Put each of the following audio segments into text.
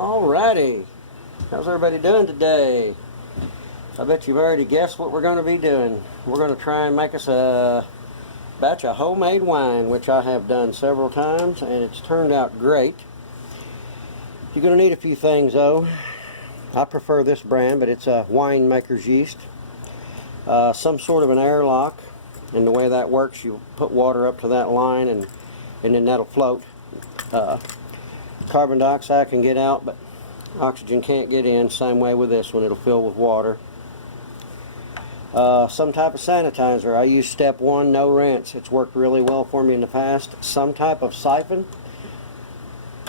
Alrighty, how's everybody doing today? I bet you've already guessed what we're going to be doing. We're going to try and make us a batch of homemade wine, which I have done several times, and it's turned out great. You're going to need a few things though. I prefer this brand, but it's a winemaker's yeast. Some sort of an airlock, and the way that works, you put water up to that line and then that'll float. Carbon dioxide can get out, but oxygen can't get in. Same way with this one, it'll fill with water. Some type of sanitizer. I use step 1, no rinse. It's worked really well for me in the past. Some type of siphon,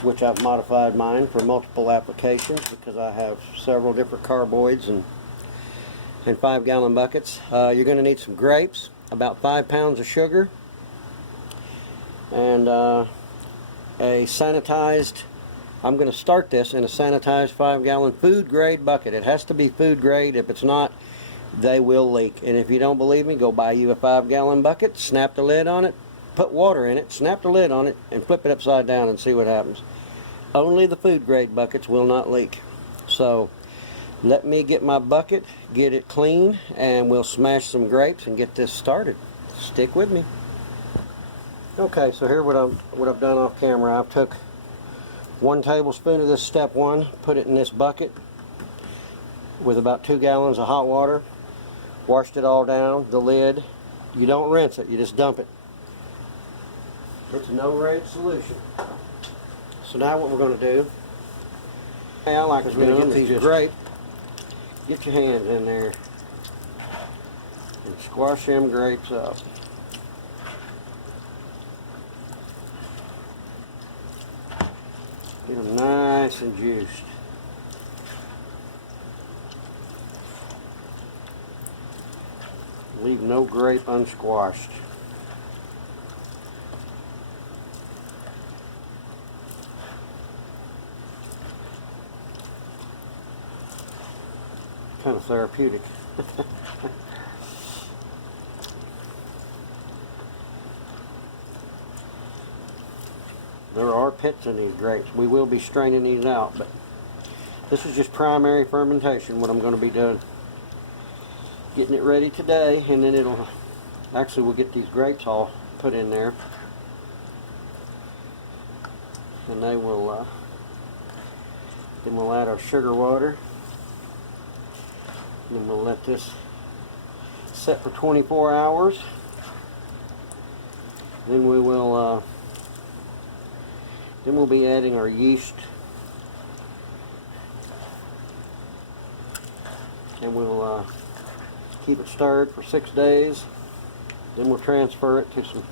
which I've modified mine for multiple applications because I have several different carboids and 5-gallon buckets. You're going to need some grapes, about 5 pounds of sugar, and a sanitized, I'm going to start this in a sanitized 5-gallon food grade bucket. It has to be food grade. If it's not, they will leak. And if you don't believe me, go buy you a 5-gallon bucket, snap the lid on it, put water in it, snap the lid on it, and flip it upside down and see what happens. Only the food grade buckets will not leak. So let me get my bucket, get it clean, and we'll smash some grapes and get this started. Stick with me. Okay, so here what I've done off camera. I've took 1 tablespoon of this step 1, put it in this bucket with about 2 gallons of hot water, washed it all down, the lid. You don't rinse it, you just dump it. It's a no-rinse solution. So now what we're going to do, I like is we're going to get these grapes. Get your hands in there and squash them grapes up. Get them nice and juiced. Leave no grape unsquashed. Kind of therapeutic. There are pits in these grapes. We will be straining these out, but this is just primary fermentation, what I'm going to be doing. Getting it ready today, and then we'll get these grapes all put in there, and they will, then we'll add our sugar water. And we'll let this set for 24 hours. Then we'll be adding our yeast, and we'll keep it stirred for 6 days. Then we'll transfer it to some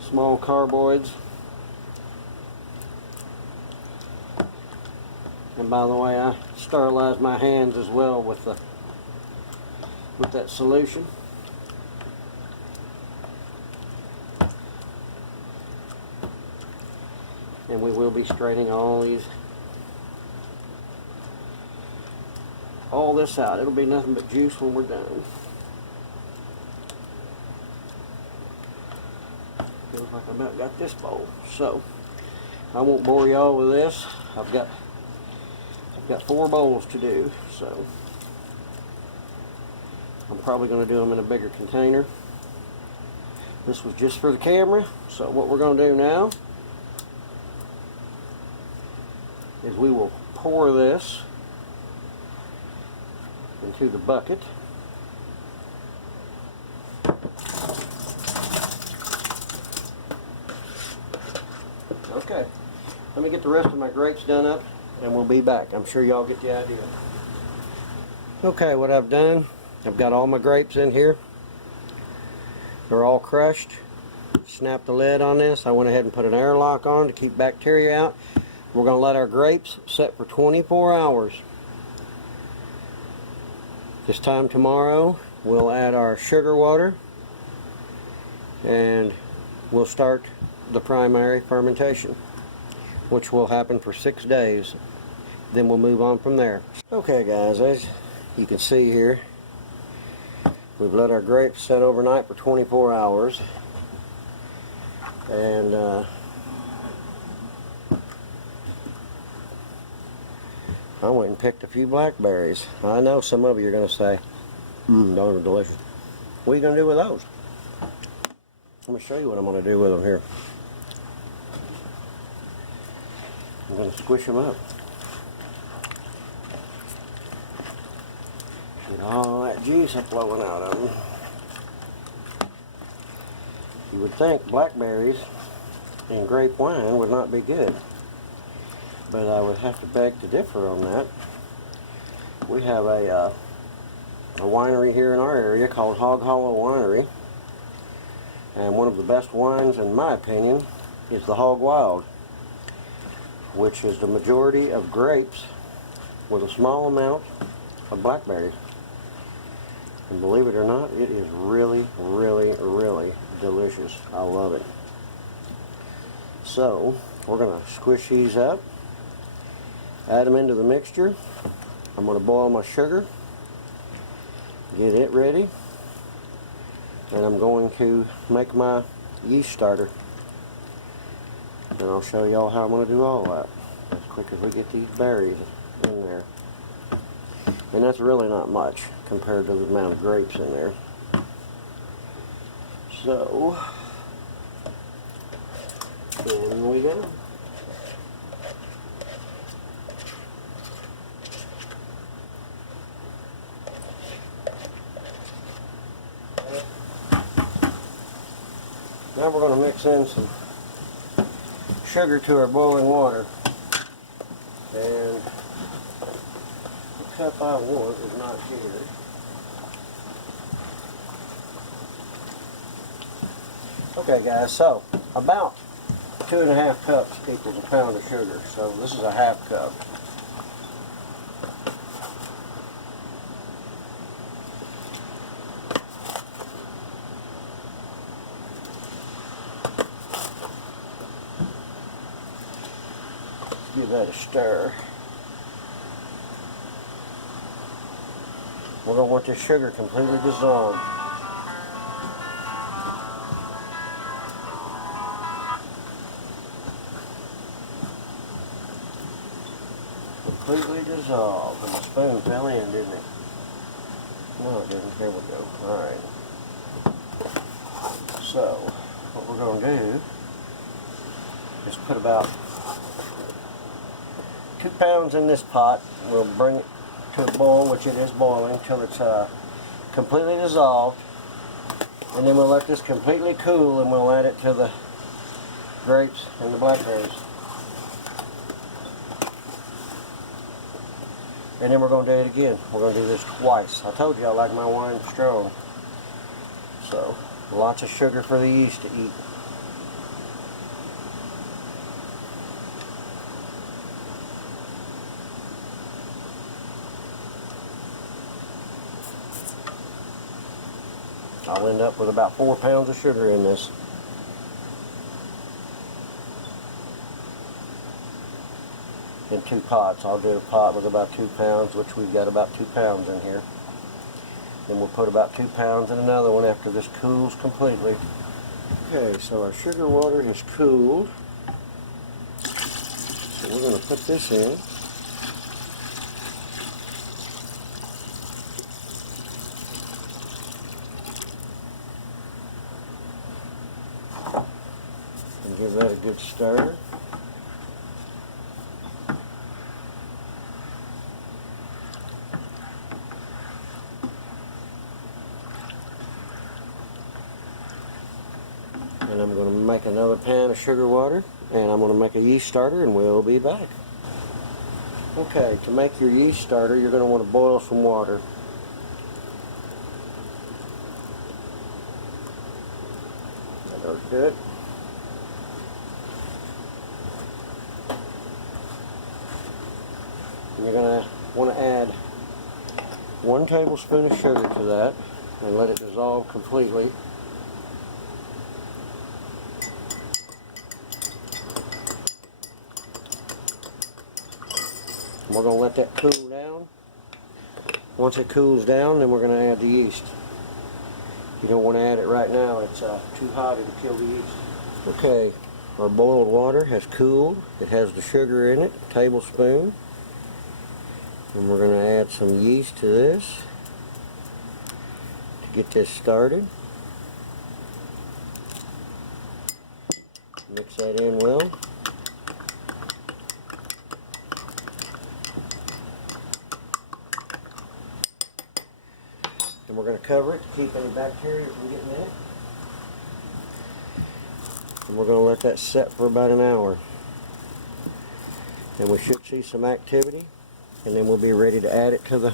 small carboids. And by the way, I sterilize my hands as well with that solution. And we will be straining all this out. It'll be nothing but juice when we're done. Feels like I about got this bowl. So I won't bore y'all with this. I've got 4 bowls to do, so I'm probably going to do them in a bigger container. This was just for the camera. So what we're going to do now is we will pour this into the bucket. Okay, let me get the rest of my grapes done up and we'll be back. I'm sure y'all get the idea. Okay, what I've done, I've got all my grapes in here. They're all crushed. Snap the lid on this. I went ahead and put an airlock on to keep bacteria out. We're going to let our grapes set for 24 hours. This time tomorrow, we'll add our sugar water and we'll start the primary fermentation, which will happen for 6 days. Then we'll move on from there. Okay guys, as you can see here, we've let our grapes set overnight for 24 hours. And I went and picked a few blackberries. I know some of you are going to say, those are delicious. What are you going to do with those? Let me show you what I'm going to do with them here. I'm going to squish them up. Get all that juice flowing out of them. You would think blackberries and grape wine would not be good, but I would have to beg to differ on that. We have a winery here in our area called Hog Hollow Winery, and one of the best wines, in my opinion, is the Hog Wild, which is the majority of grapes with a small amount of blackberries. And believe it or not, it is really, really, really delicious. I love it. So, we're going to squish these up, add them into the mixture. I'm going to boil my sugar, get it ready, and I'm going to make my yeast starter. And I'll show y'all how I'm going to do all that as quick as we get these berries in there. And that's really not much compared to the amount of grapes in there. So, in we go. Now we're going to mix in some sugar to our boiling water. And the cup I want is not here. Okay guys, so about 2.5 cups equals a pound of sugar. So this is a half cup. Give that a stir. We're going to want this sugar completely dissolved. Completely dissolved. And the spoon fell in, didn't it? No, it didn't. There we go. Alright. So, what we're going to do is put about 2 pounds in this pot. We'll bring it to a boil, which it is boiling, till it's completely dissolved. And then we'll let this completely cool, and we'll add it to the grapes and the blackberries. And then we're going to do it again. We're going to do this twice. I told you I like my wine strong. So, lots of sugar for the yeast to eat. I'll end up with about 4 pounds of sugar in this. In 2 pots. I'll do a pot with about 2 pounds, which we've got about 2 pounds in here. Then we'll put about 2 pounds in another one after this cools completely. Okay, so our sugar water has cooled. So we're going to put this in. And give that a good stir. And I'm going to make another pan of sugar water, and I'm going to make a yeast starter, and we'll be back. Okay, to make your yeast starter, you're going to want to boil some water. That goes good. And you're going to want to add 1 tablespoon of sugar to that, and let it dissolve completely. We're going to let that cool down. Once it cools down, then we're going to add the yeast. You don't want to add it right now. It's too hot, it'll kill the yeast. Okay, our boiled water has cooled. It has the sugar in it, a tablespoon. And we're going to add some yeast to this to get this started. Mix that in well. And we're going to cover it to keep any bacteria from getting in it. And we're going to let that set for about an hour. And we should see some activity, and then we'll be ready to add it to the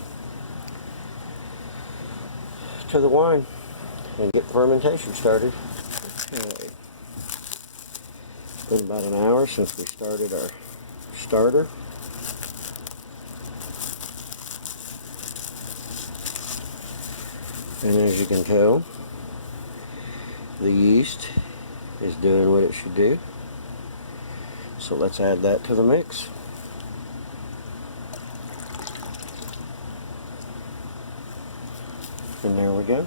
wine and get fermentation started. Okay. It's been about an hour since we started our starter. And as you can tell, the yeast is doing what it should do. So let's add that to the mix. And there we go.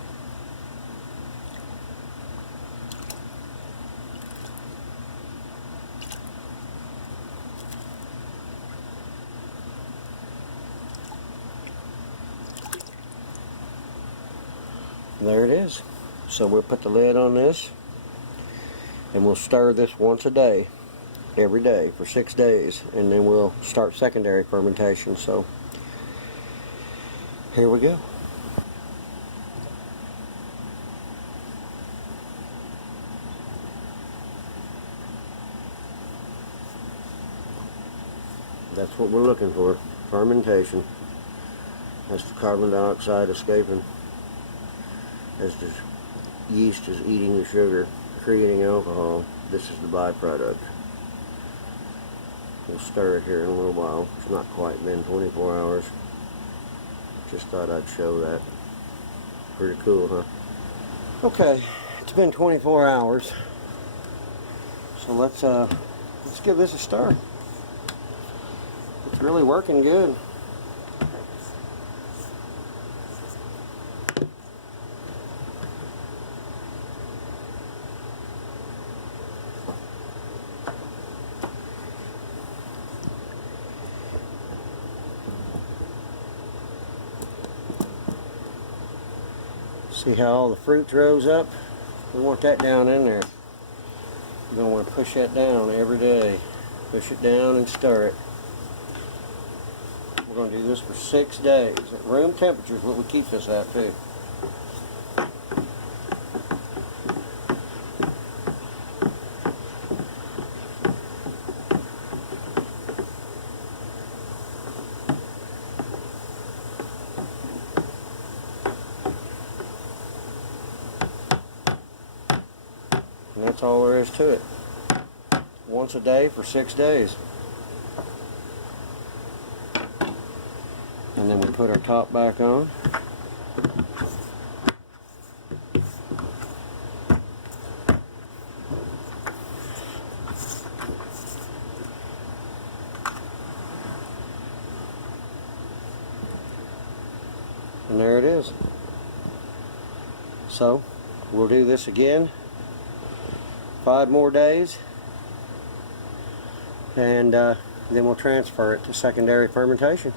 There it is. So we'll put the lid on this and we'll stir this once a day, every day for 6 days, and then we'll start secondary fermentation. So here we go. That's what we're looking for, fermentation. That's the carbon dioxide escaping as the yeast is eating the sugar, creating alcohol. This is the byproduct. We'll stir it here in a little while. It's not quite been 24 hours. Just thought I'd show that. Pretty cool, huh? Okay, it's been 24 hours. So let's give this a stir. It's really working good. See how all the fruit rose up? We want that down in there. You're going to want to push that down every day. Push it down and stir it. We're going to do this for 6 days. At room temperature is what we keep this at too. And that's all there is to it. Once a day for 6 days. And then we put our top back on. And there it is. So we'll do this again 5 more days, and then we'll transfer it to secondary fermentation.